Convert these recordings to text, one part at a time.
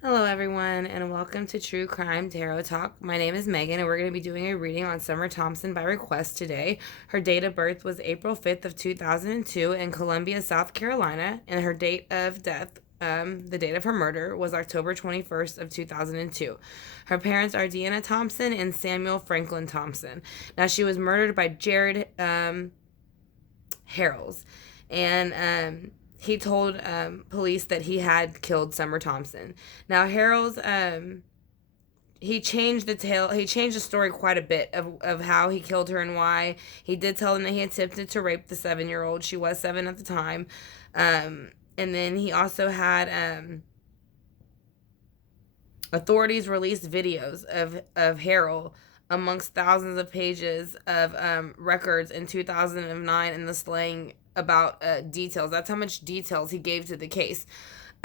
Hello, everyone, and welcome to True Crime Tarot Talk. My name is Megan, and we're going to be doing a reading on Summer Thompson by request today. Her date of birth was April 5th of 2002 in Columbia, South Carolina, and her date of death, the date of her murder, was October 21st of 2002. Her parents are Deanna Thompson and Samuel Franklin Thompson. Now, she was murdered by Jared Harrels, and he told police that he had killed Summer Thompson. Now Harrell's he changed the tale. He changed the story quite a bit of how he killed her and why. He did tell them that he attempted to rape the 7-year-old. She was 7 at the time, and then he also had authorities released videos of Harrell amongst thousands of pages of records in 2009 in the slang about details. That's how much details he gave to the case.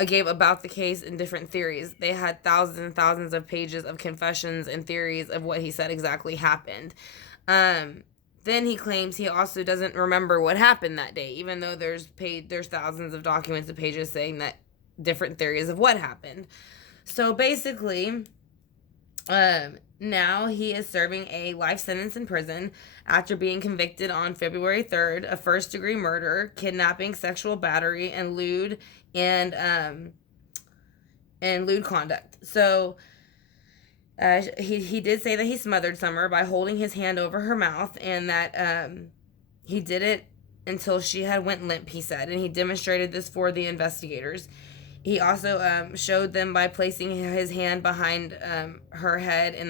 Gave about the case and different theories. They had thousands and thousands of pages of confessions and theories of what he said exactly happened. Then he claims he also doesn't remember what happened that day, even though there's thousands of documents and pages saying that different theories of what happened. So basically, now he is serving a life sentence in prison after being convicted on February 3rd of first-degree murder, kidnapping, sexual battery, and lewd conduct. So he did say that he smothered Summer by holding his hand over her mouth, and that he did it until she had went limp, he said, and he demonstrated this for the investigators. He also showed them by placing his hand behind her head, and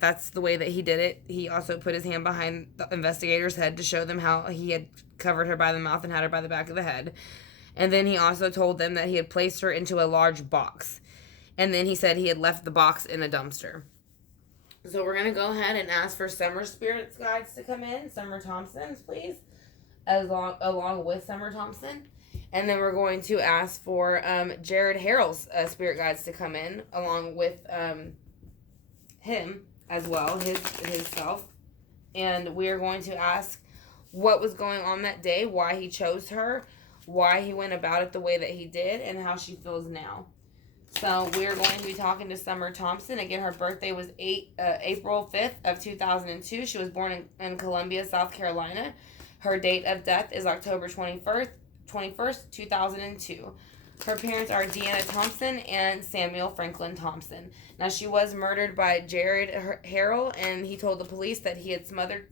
that's the way that he did it. He also put his hand behind the investigator's head to show them how he had covered her by the mouth and had her by the back of the head. And then he also told them that he had placed her into a large box. And then he said he had left the box in a dumpster. So we're going to go ahead and ask for Summer Spirits Guides to come in. Summer Thompson's, please. Along with Summer Thompson. And then we're going to ask for Jared Harrell's spirit guides to come in, along with him as well, his self. And we are going to ask what was going on that day, why he chose her, why he went about it the way that he did, and how she feels now. So we're going to be talking to Summer Thompson. Again, her birthday was April 5th of 2002. She was born in Columbia, South Carolina. Her date of death is October 21st, 2002. Her parents are Deanna Thompson and Samuel Franklin Thompson. Now, she was murdered by Jared Harrell, and he told the police that he had smothered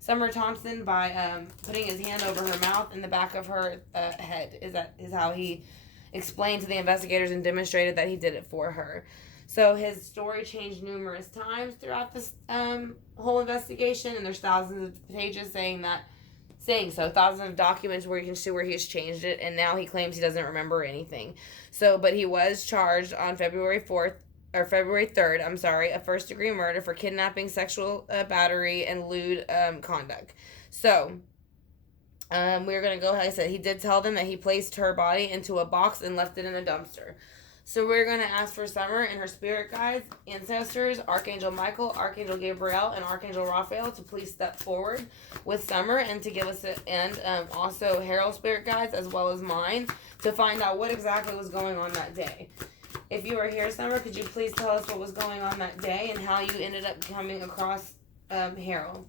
Summer Thompson by putting his hand over her mouth and the back of her head. Is how he explained to the investigators and demonstrated that he did it for her. So his story changed numerous times throughout this whole investigation, and there's thousands of pages saying so, thousands of documents where you can see where he's changed it, and now he claims he doesn't remember anything. So, but he was charged on February 3rd, of first-degree murder for kidnapping, sexual battery, and lewd conduct. So, we're going to go ahead. I said he did tell them that he placed her body into a box and left it in a dumpster. So we're going to ask for Summer and her spirit guides, ancestors, Archangel Michael, Archangel Gabriel, and Archangel Raphael to please step forward with Summer and to give us also Harrel spirit guides as well as mine to find out what exactly was going on that day. If you were here, Summer, could you please tell us what was going on that day and how you ended up coming across Harrel?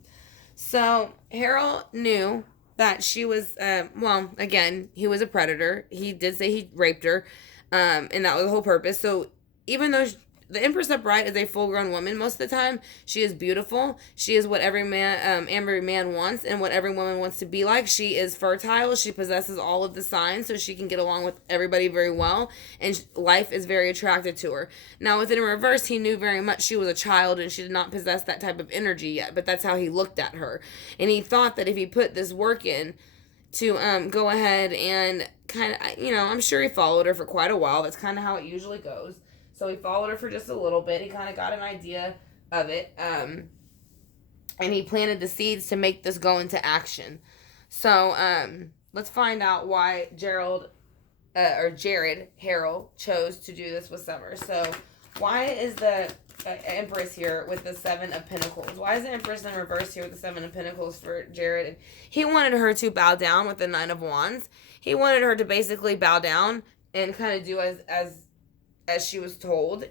So Harrel knew that she was, again, he was a predator. He did say he raped her. And that was the whole purpose. So even though the Empress Upright is a full-grown woman, most of the time she is beautiful. She is what every man wants and what every woman wants to be like. She is fertile. She possesses all of the signs, so she can get along with everybody very well. And life is very attracted to her. Now, within reverse, he knew very much she was a child and she did not possess that type of energy yet. But that's how he looked at her. And he thought that if he put this work in, to go ahead and kind of, I'm sure he followed her for quite a while. That's kind of how it usually goes. So he followed her for just a little bit. He kind of got an idea of it. And he planted the seeds to make this go into action. So let's find out why Jared Harrell chose to do this with Summer. So why is the Empress here with the 7 of Pentacles? Why is the Empress in reverse here with the 7 of Pentacles for Jared? He wanted her to bow down with the 9 of Wands. He wanted her to basically bow down and kind of do as as she was told,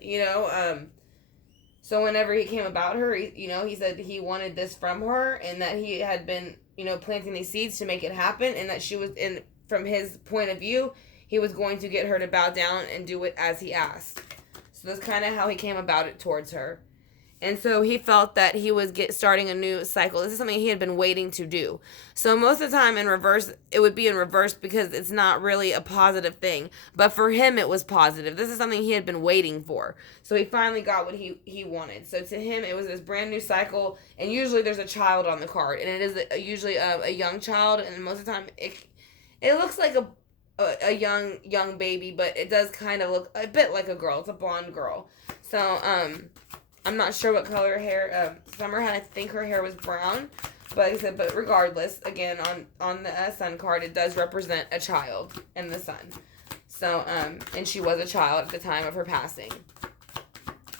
so whenever he came about her, he said he wanted this from her, and that he had been, planting these seeds to make it happen, and that she was in, from his point of view, he was going to get her to bow down and do it as he asked. So that's kind of how he came about it towards her. And so he felt that he was starting a new cycle. This is something he had been waiting to do. So most of the time in reverse, it would be in reverse because it's not really a positive thing. But for him, it was positive. This is something he had been waiting for. So he finally got what he wanted. So to him, it was this brand new cycle. And usually there's a child on the card. And it is usually a young child. And most of the time, it looks like a young baby. But it does kind of look a bit like a girl. It's a blonde girl. So, I'm not sure what color hair Summer had. I think her hair was brown, but like I said, but regardless, again on the sun card, it does represent a child and the sun. So and she was a child at the time of her passing.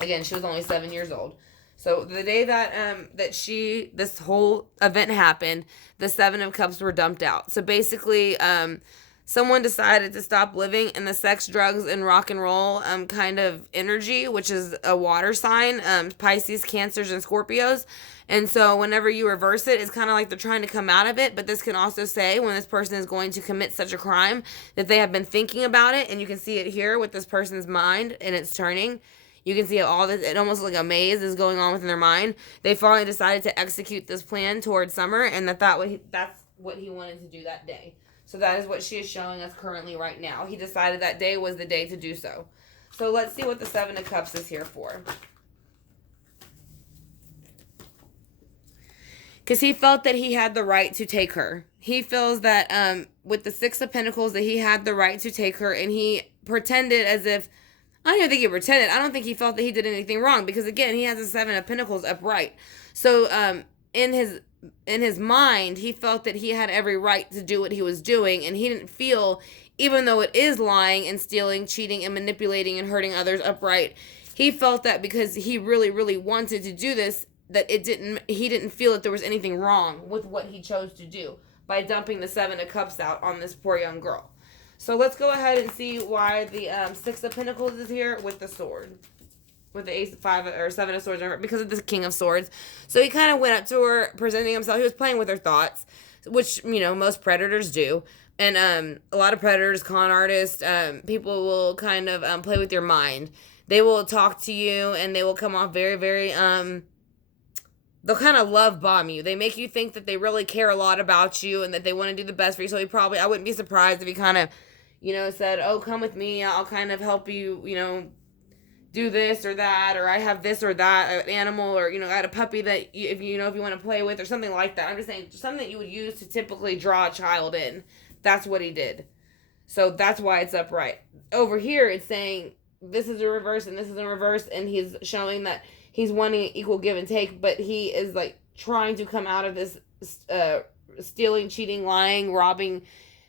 Again, she was only 7 years old. So the day that this whole event happened, the 7 of Cups were dumped out. So basically, someone decided to stop living in the sex, drugs, and rock and roll kind of energy, which is a water sign, Pisces, Cancers, and Scorpios. And so whenever you reverse it, it's kind of like they're trying to come out of it. But this can also say when this person is going to commit such a crime that they have been thinking about it. And you can see it here with this person's mind, and it's turning. You can see all this, it almost like a maze is going on within their mind. They finally decided to execute this plan towards Summer, and that's what he wanted to do that day. So that is what she is showing us currently right now. He decided that day was the day to do so. So let's see what the 7 of Cups is here for. Because he felt that he had the right to take her. He feels that with the 6 of Pentacles that he had the right to take her. And he pretended as if, I don't even think he pretended. I don't think he felt that he did anything wrong. Because again, he has the 7 of Pentacles upright. So in his mind, he felt that he had every right to do what he was doing, and he didn't feel, even though it is lying and stealing, cheating and manipulating and hurting others upright, he felt that because he really, really wanted to do this, that he didn't feel that there was anything wrong with what he chose to do by dumping the 7 of Cups out on this poor young girl. So let's go ahead and see why the 6 of Pentacles is here with the sword. With the Ace of 5 or 7 of Swords, because of the King of Swords. So he kind of went up to her, presenting himself. He was playing with her thoughts, which, most predators do. And a lot of predators, con artists, people will kind of play with your mind. They will talk to you, and they will come off very, very, they'll kind of love bomb you. They make you think that they really care a lot about you and that they want to do the best for you. So I wouldn't be surprised if he kind of, said, oh, come with me. I'll kind of help you, do this or that, or I have this or that animal, or I got a puppy that if you want to play with, or something like that. I'm just saying something that you would use to typically draw a child in. That's what he did. So that's why it's upright. Over here, it's saying this is a reverse and this is a reverse, and he's showing that he's wanting equal give and take, but he is like trying to come out of this stealing, cheating, lying, robbing,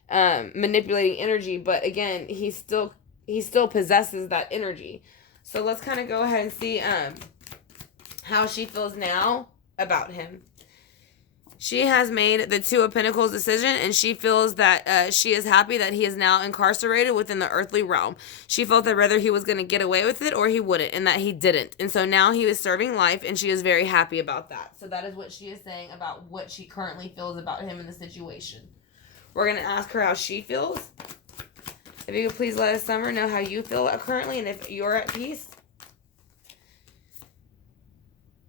manipulating energy. But again, he still possesses that energy. So let's kind of go ahead and see how she feels now about him. She has made the 2 of Pentacles decision, and she feels that she is happy that he is now incarcerated within the earthly realm. She felt that whether he was going to get away with it or he wouldn't, and that he didn't. And so now he is serving life, and she is very happy about that. So that is what she is saying about what she currently feels about him in the situation. We're going to ask her how she feels. If you could please let us, Summer, know how you feel currently and if you're at peace.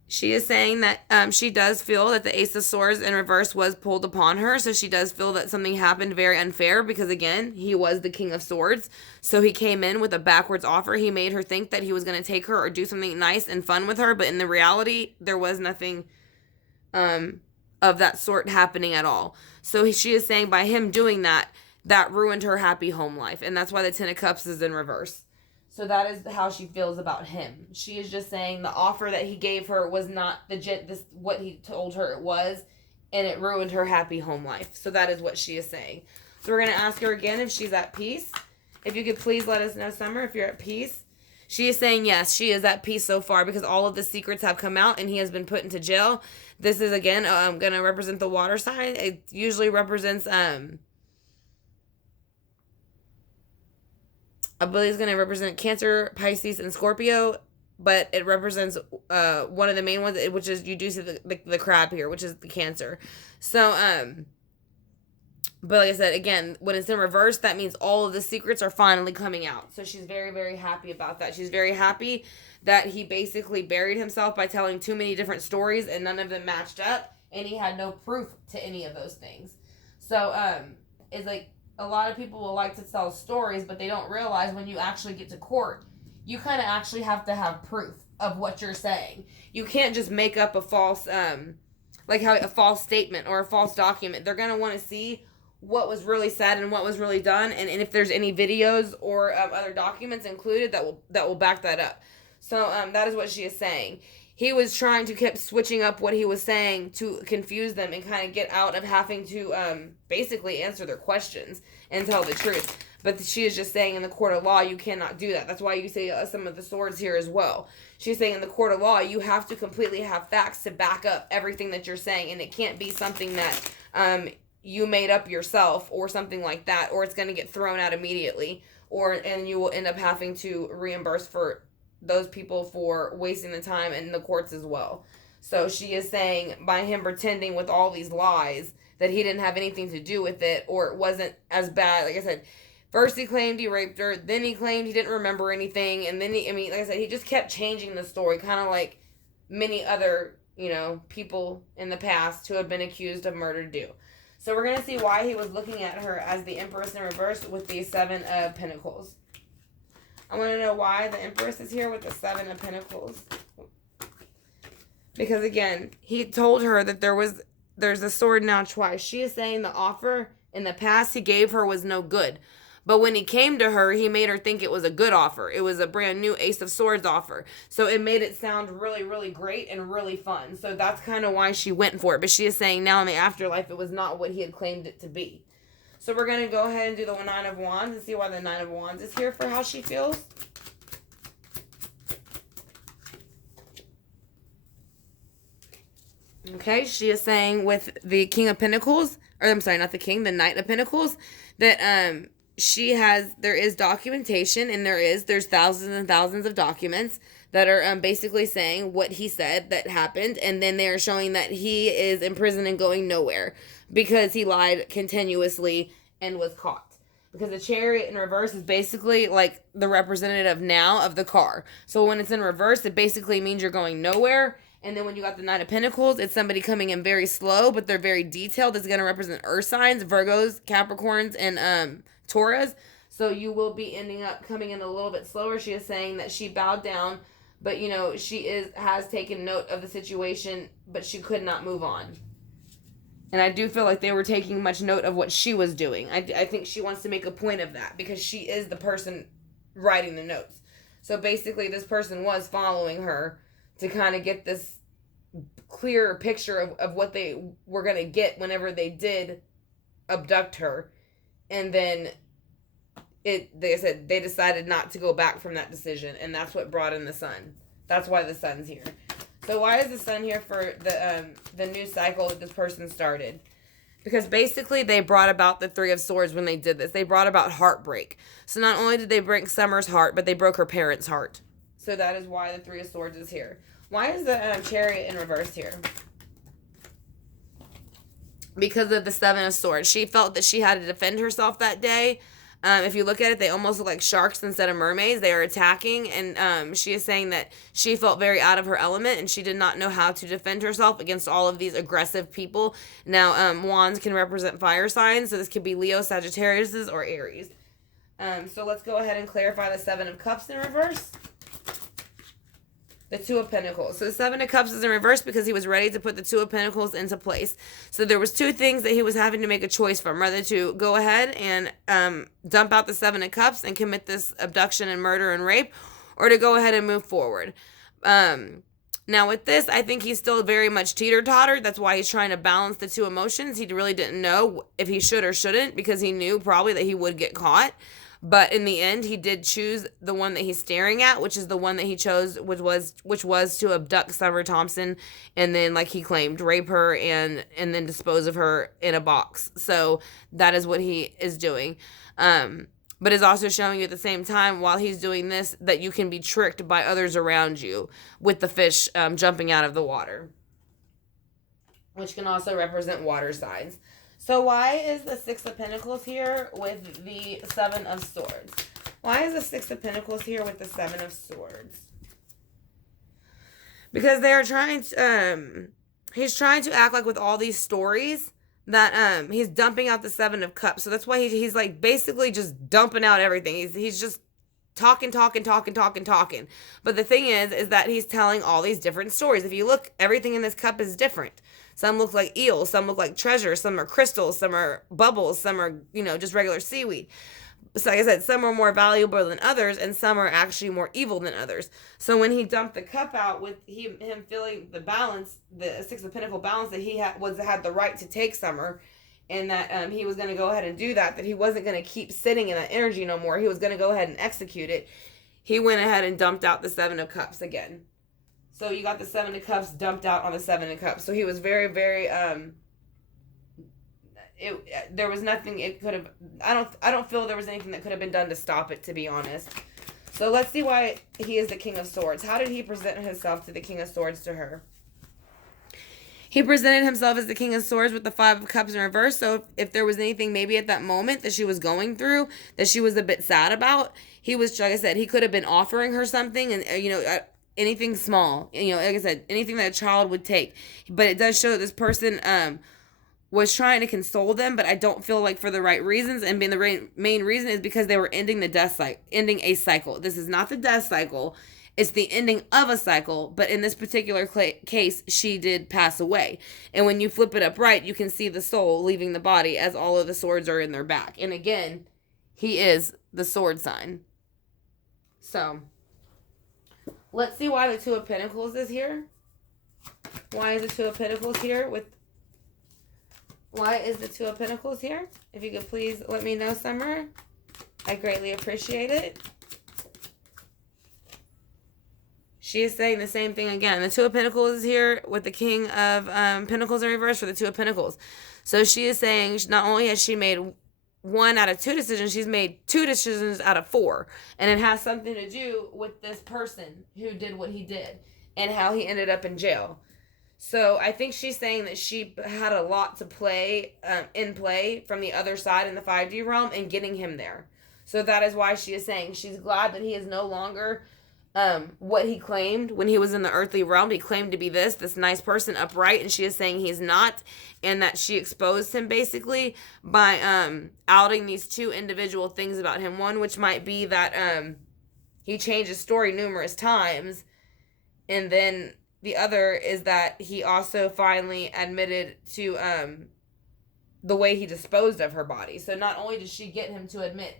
She is saying that she does feel that the Ace of Swords in reverse was pulled upon her. So she does feel that something happened very unfair because, again, he was the King of Swords. So he came in with a backwards offer. He made her think that he was going to take her or do something nice and fun with her. But in the reality, there was nothing of that sort happening at all. So she is saying by him doing that, that ruined her happy home life. And that's why the 10 of Cups is in reverse. So that is how she feels about him. She is just saying the offer that he gave her was not what he told her it was. And it ruined her happy home life. So that is what she is saying. So we're going to ask her again if she's at peace. If you could please let us know, Summer, if you're at peace. She is saying yes, she is at peace so far because all of the secrets have come out and he has been put into jail. This is, again, going to represent the water sign. It usually represents I believe it's going to represent Cancer, Pisces, and Scorpio, but it represents one of the main ones, which is, you do see the crab here, which is the Cancer. So, but like I said, again, when it's in reverse, that means all of the secrets are finally coming out. So she's very, very happy about that. She's very happy that he basically buried himself by telling too many different stories and none of them matched up, and he had no proof to any of those things. So, it's like, a lot of people will like to tell stories, but they don't realize when you actually get to court, you kind of actually have to have proof of what you're saying. You can't just make up a false, like how a false statement or a false document. They're going to want to see what was really said and what was really done, and if there's any videos or other documents included that will back that up. So that is what she is saying. He was trying to keep switching up what he was saying to confuse them and kind of get out of having to basically answer their questions and tell the truth. But she is just saying in the court of law, you cannot do that. That's why you see some of the swords here as well. She's saying in the court of law, you have to completely have facts to back up everything that you're saying. And it can't be something that you made up yourself or something like that, or it's going to get thrown out immediately, and you will end up having to reimburse for those people for wasting the time in the courts as well. So she is saying by him pretending with all these lies that he didn't have anything to do with it, or it wasn't as bad. Like I said, first he claimed he raped her, then he claimed he didn't remember anything, and then like I said, he just kept changing the story, kind of like many other, people in the past who have been accused of murder do. So we're going to see why he was looking at her as the Empress in reverse with the Seven of Pentacles. I want to know why the Empress is here with the Seven of Pentacles. Because again, he told her that there's a sword now twice. She is saying the offer in the past he gave her was no good. But when he came to her, he made her think it was a good offer. It was a brand new Ace of Swords offer. So it made it sound really, really great and really fun. So that's kind of why she went for it. But she is saying now in the afterlife, it was not what he had claimed it to be. So we're going to go ahead and do the Nine of Wands and see why the Nine of Wands is here for how she feels. Okay, she is saying with the King of Pentacles, or I'm sorry, not the King, the Knight of Pentacles, that there is documentation, and there's thousands and thousands of documents that are basically saying what he said that happened, and then they are showing that he is in prison and going nowhere because he lied continuously and was caught. Because the Chariot in reverse is basically like the representative now of the car. So when it's in reverse, it basically means you're going nowhere. And then when you got the Nine of Pentacles, it's somebody coming in very slow, but they're very detailed. It's going to represent Earth signs, Virgos, Capricorns, and Taurus. So you will be ending up coming in a little bit slower. She is saying that she bowed down, but she has taken note of the situation, but she could not move on. And I do feel like they were taking much note of what she was doing. I think she wants to make a point of that because she is the person writing the notes. So basically this person was following her to kind of get this clearer picture of what they were going to get whenever they did abduct her. And then they said they decided not to go back from that decision. And that's what brought in the Sun. That's why the Sun's here. So why is the Sun here for the new cycle that this person started? Because basically they brought about the Three of Swords when they did this. They brought about heartbreak. So not only did they break Summer's heart, but they broke her parents' heart. So that is why the Three of Swords is here. Why is the Chariot in reverse here? Because of the Seven of Swords. She felt that she had to defend herself that day. If you look at it, they almost look like sharks instead of mermaids. They are attacking, and she is saying that she felt very out of her element, and she did not know how to defend herself against all of these aggressive people. Now, wands can represent fire signs, so this could be Leo, Sagittarius, or Aries. So let's go ahead and clarify the Seven of Cups in reverse. The Two of Pentacles. So the Seven of Cups is in reverse because he was ready to put the Two of Pentacles into place. So there was two things that he was having to make a choice from. Whether to go ahead and dump out the Seven of Cups and commit this abduction and murder and rape, or to go ahead and move forward. Now with this, I think he's still very much teeter-totter. That's why he's trying to balance the two emotions. He really didn't know if he should or shouldn't because he knew probably that he would get caught. But in the end, he did choose the one that he's staring at, which is the one that he chose, which was to abduct Summer Thompson and then, like he claimed, rape her and then dispose of her in a box. So that is what he is doing. but is also showing you at the same time while he's doing this that you can be tricked by others around you with the fish jumping out of the water, which can also represent water signs. So why is the Six of Pentacles here with the Seven of Swords? Why is the Six of Pentacles here with the Seven of Swords? Because they're trying to, he's trying to act like with all these stories that he's dumping out the Seven of Cups. So that's why he's like basically just dumping out everything. He's just talking. But the thing is that he's telling all these different stories. If you look, everything in this cup is different. Some look like eels, some look like treasure, some are crystals, some are bubbles, some are, just regular seaweed. So like I said, some are more valuable than others, and some are actually more evil than others. So when he dumped the cup out with him feeling the balance, the Six of Pentacles balance, that he had the right to take Summer, and that he was going to go ahead and do that he wasn't going to keep sitting in that energy no more. He was going to go ahead and execute it. He went ahead and dumped out the Seven of Cups again. So you got the Seven of Cups dumped out on the Seven of Cups. So he was very, very, there was nothing it could have, I don't feel there was anything that could have been done to stop it, to be honest. So let's see why he is the King of Swords. How did he present himself to the King of Swords to her? He presented himself as the King of Swords with the Five of Cups in reverse. So if there was anything maybe at that moment that she was going through that she was a bit sad about, he was, like I said, he could have been offering her something, and, anything small, like I said, anything that a child would take. But it does show that this person was trying to console them, but I don't feel like for the right reasons. And being the main reason is because they were ending ending a cycle. This is not the death cycle. It's the ending of a cycle. But in this particular case, she did pass away. And when you flip it up right, you can see the soul leaving the body as all of the swords are in their back. And again, he is the sword sign. So let's see why the Two of Pentacles is here. Why is the Two of Pentacles here Why is the Two of Pentacles here? If you could please let me know, Summer. I greatly appreciate it. She is saying the same thing again. The Two of Pentacles is here with the King of Pentacles in reverse for the Two of Pentacles. So she is saying not only has she made 1 out of 2 decisions, she's made 2 decisions out of 4. And it has something to do with this person who did what he did and how he ended up in jail. So I think she's saying that she had a lot to play from the other side in the 5D realm and getting him there. So that is why she is saying she's glad that he is no longer what he claimed when he was in the earthly realm. He claimed to be this nice person, upright, and she is saying he's not, and that she exposed him basically by outing these 2 individual things about him. One, which might be that he changed his story numerous times, and then the other is that he also finally admitted to the way he disposed of her body. So not only did she get him to admit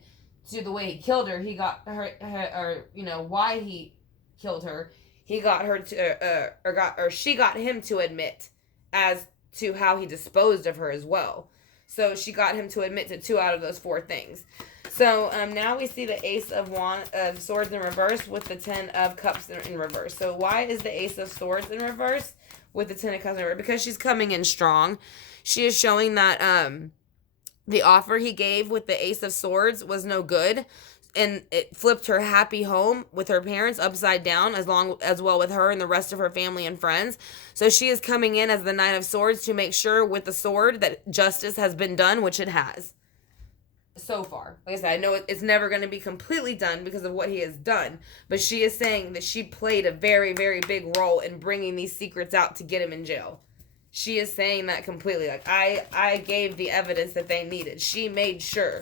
to the way he killed her, he got her why he killed her. He got her to, she got him to admit as to how he disposed of her as well. So she got him to admit to 2 out of those 4 things. So now we see the Ace of Swords in reverse with the 10 of Cups in reverse. So why is the Ace of Swords in reverse with the 10 of Cups in reverse? Because she's coming in strong. She is showing that the offer he gave with the Ace of Swords was no good, and it flipped her happy home with her parents upside down, as well with her and the rest of her family and friends. So she is coming in as the Knight of Swords to make sure with the sword that justice has been done, which it has so far. Like I said, I know it's never going to be completely done because of what he has done, but she is saying that she played a very, very big role in bringing these secrets out to get him in jail. She is saying that completely. Like, I gave the evidence that they needed. She made sure.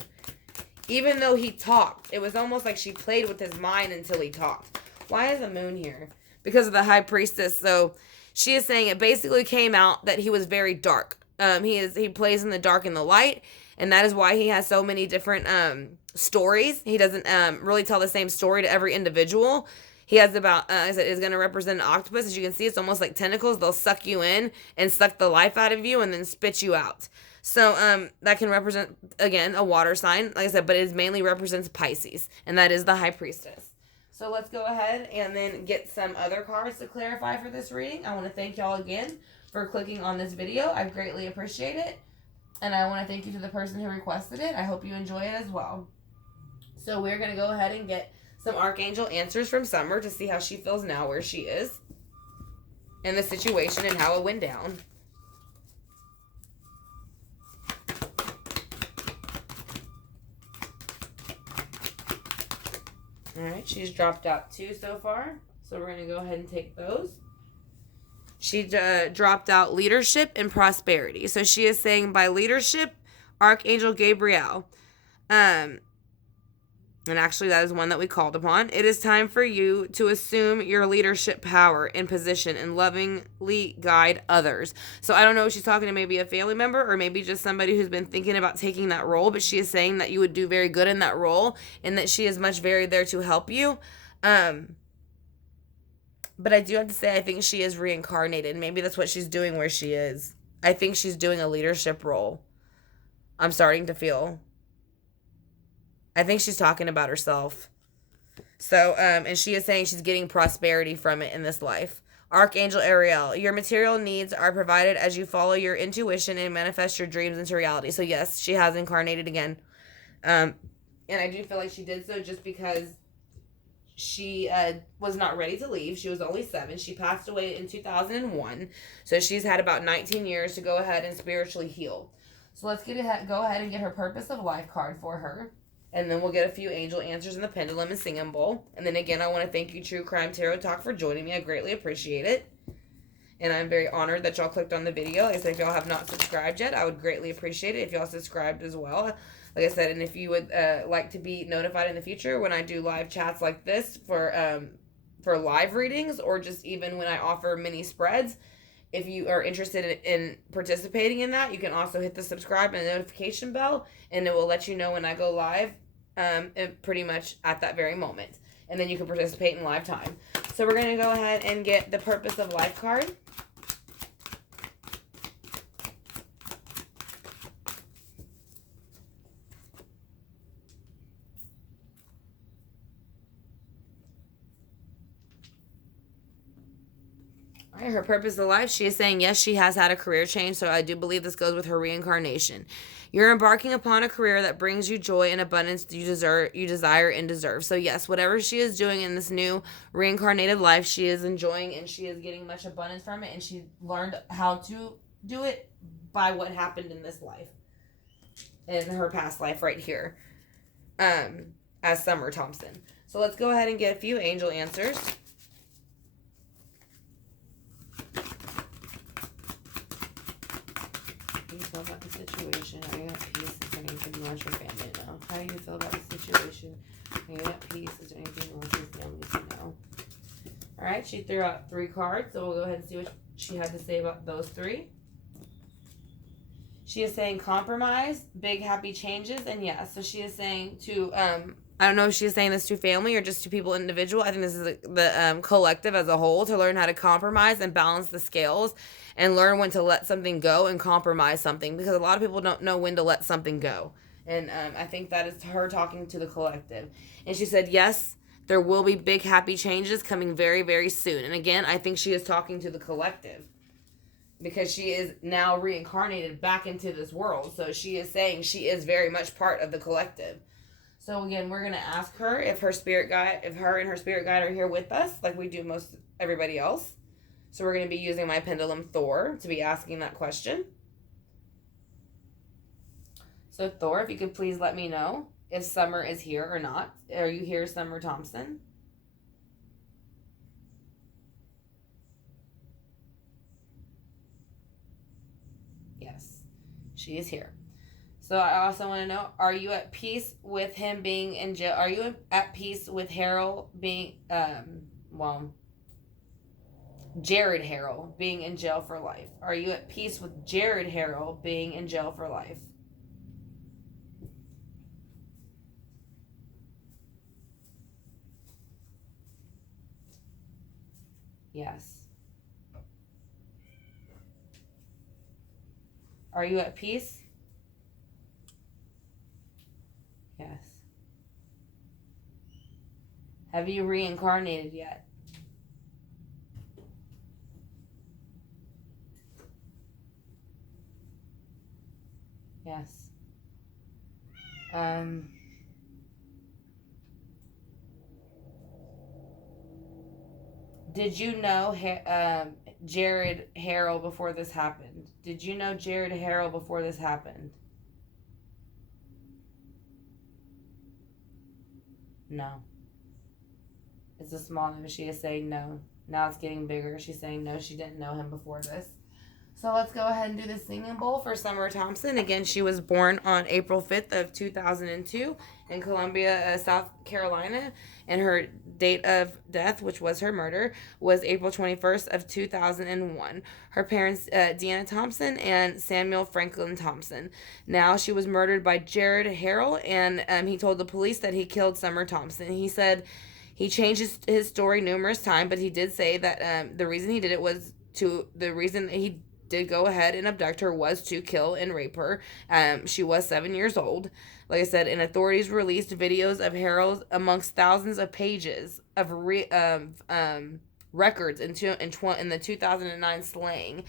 Even though he talked, it was almost like she played with his mind until he talked. Why is the moon here? Because of the High Priestess. So she is saying it basically came out that he was very dark. He plays in the dark and the light, and that is why he has so many different stories. He doesn't really tell the same story to every individual. He has about, I said, is going to represent an octopus. As you can see, it's almost like tentacles. They'll suck you in and suck the life out of you and then spit you out. So that can represent, again, a water sign, like I said, but it mainly represents Pisces, and that is the High Priestess. So let's go ahead and then get some other cards to clarify for this reading. I want to thank y'all again for clicking on this video. I greatly appreciate it. And I want to thank you to the person who requested it. I hope you enjoy it as well. So we're going to go ahead and get some Archangel answers from Summer to see how she feels now, where she is, and the situation and how it went down. Alright, she's dropped out 2 so far. So we're going to go ahead and take those. She dropped out leadership and prosperity. So she is saying by leadership, Archangel Gabriel. And actually that is one that we called upon. It is time for you to assume your leadership power and position and lovingly guide others. So I don't know if she's talking to maybe a family member or maybe just somebody who's been thinking about taking that role, but she is saying that you would do very good in that role and that she is much very there to help you. But I do have to say, I think she is reincarnated. Maybe that's what she's doing where she is. I think she's doing a leadership role. I'm starting to feel. I think she's talking about herself. So, and she is saying she's getting prosperity from it in this life. Archangel Ariel, your material needs are provided as you follow your intuition and manifest your dreams into reality. So yes, she has incarnated again. And I do feel like she did so just because she was not ready to leave. She was only 7. She passed away in 2001. So she's had about 19 years to go ahead and spiritually heal. So let's go ahead and get her purpose of life card for her. And then we'll get a few angel answers in the Pendulum and Singing Bowl. And then again, I want to thank you, True Crime Tarot Talk, for joining me. I greatly appreciate it. And I'm very honored that y'all clicked on the video. Like I said, if y'all have not subscribed yet, I would greatly appreciate it if y'all subscribed as well. Like I said, and if you would like to be notified in the future when I do live chats like this for live readings, or just even when I offer mini spreads, if you are interested in participating in that, you can also hit the subscribe and notification bell, and it will let you know when I go live pretty much at that very moment. And then you can participate in live time. So we're going to go ahead and get the purpose of life card. Her purpose of life, she is saying, yes, she has had a career change, so I do believe this goes with her reincarnation. You're embarking upon a career that brings you joy and abundance you desire and deserve. So yes, whatever she is doing in this new reincarnated life, she is enjoying and she is getting much abundance from it, and she learned how to do it by what happened in this life, in her past life right here, as Summer Thompson. So let's go ahead and get a few angel answers. How do you feel about the situation? Are you at peace? Is there anything you want your family to know? How do you feel about the situation? Are you at peace? Is there anything you want your family to know? Alright, she threw out 3 cards, so we'll go ahead and see what she had to say about those 3. She is saying compromise, big happy changes, and yes. So she is saying to, I don't know if she is saying this to family or just to people individual. I think this is the collective as a whole, to learn how to compromise and balance the scales and learn when to let something go and compromise something, because a lot of people don't know when to let something go. And I think that is her talking to the collective. And she said, yes, there will be big happy changes coming very, very soon. And again, I think she is talking to the collective, because she is now reincarnated back into this world. So she is saying she is very much part of the collective. So again, we're going to ask her if her spirit guide, if her and her spirit guide are here with us, like we do most everybody else. So we're going to be using my Pendulum Thor to be asking that question. So Thor, if you could please let me know if Summer is here or not. Are you here, Summer Thompson? Yes, she is here. So I also want to know, are you at peace with him being in jail? Are you at peace with Harrel being, Jared Harrel being in jail for life? Are you at peace with Jared Harrel being in jail for life? Yes. Are you at peace? Yes. Have you reincarnated yet? Yes. Did you know Jared Harrel before this happened? Did you know Jared Harrel before this happened? No. It's a small no. She is saying no. Now it's getting bigger. She's saying no, she didn't know him before this. So let's go ahead and do the singing bowl for Summer Thompson. Again, she was born on April 5th of 2002 in Columbia, South Carolina, and her date of death, which was her murder, was April 21st of 2001. Her parents, Deanna Thompson and Samuel Franklin Thompson. Now, she was murdered by Jared Harrel, and he told the police that he killed Summer Thompson. He said he changed his story numerous times, but he did say that the reason he did it was the reason he did go ahead and abduct her was to kill and rape her. She was 7 years old. Like I said, and authorities released videos of Harrel's amongst thousands of pages of records in the 2009 slaying.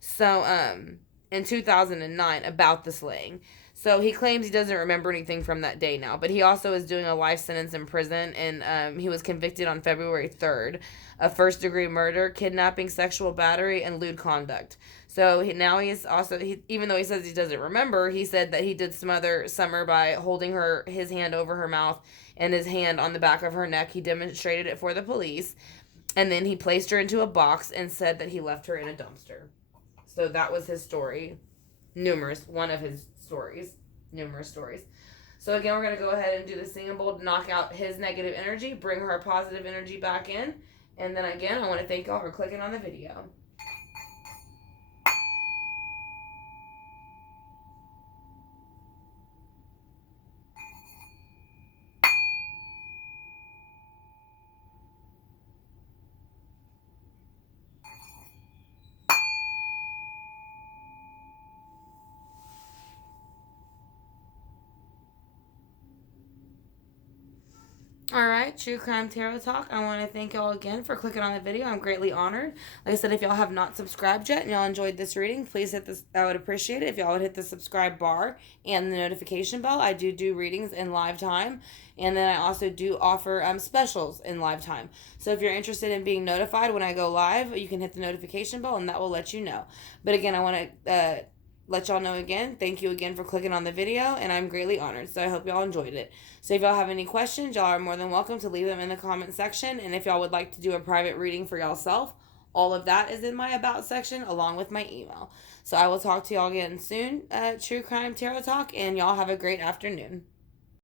So in 2009 about the slaying. So he claims he doesn't remember anything from that day now, but he also is doing a life sentence in prison, and he was convicted on February 3rd of first-degree murder, kidnapping, sexual battery, and lewd conduct. So now he is also, even though he says he doesn't remember, he said that he did smother Summer by holding his hand over her mouth and his hand on the back of her neck. He demonstrated it for the police, and then he placed her into a box and said that he left her in a dumpster. So that was his story. One of his stories. Numerous stories. So again, we're going to go ahead and do the singing bowl to knock out his negative energy, bring her positive energy back in. And then again, I want to thank y'all for clicking on the video. All right, True Crime Tarot Talk. I want to thank y'all again for clicking on the video. I'm greatly honored. Like I said, if y'all have not subscribed yet and y'all enjoyed this reading, please hit this. I would appreciate it if y'all would hit the subscribe bar and the notification bell. I do readings in live time, and then I also do offer specials in live time. So if you're interested in being notified when I go live, you can hit the notification bell, and that will let you know. But again, I want to let y'all know again, thank you again for clicking on the video, and I'm greatly honored. So I hope y'all enjoyed it. So if y'all have any questions, y'all are more than welcome to leave them in the comment section. And if y'all would like to do a private reading for y'allself, all of that is in my about section along with my email. So I will talk to y'all again soon, True Crime Tarot Talk, and y'all have a great afternoon.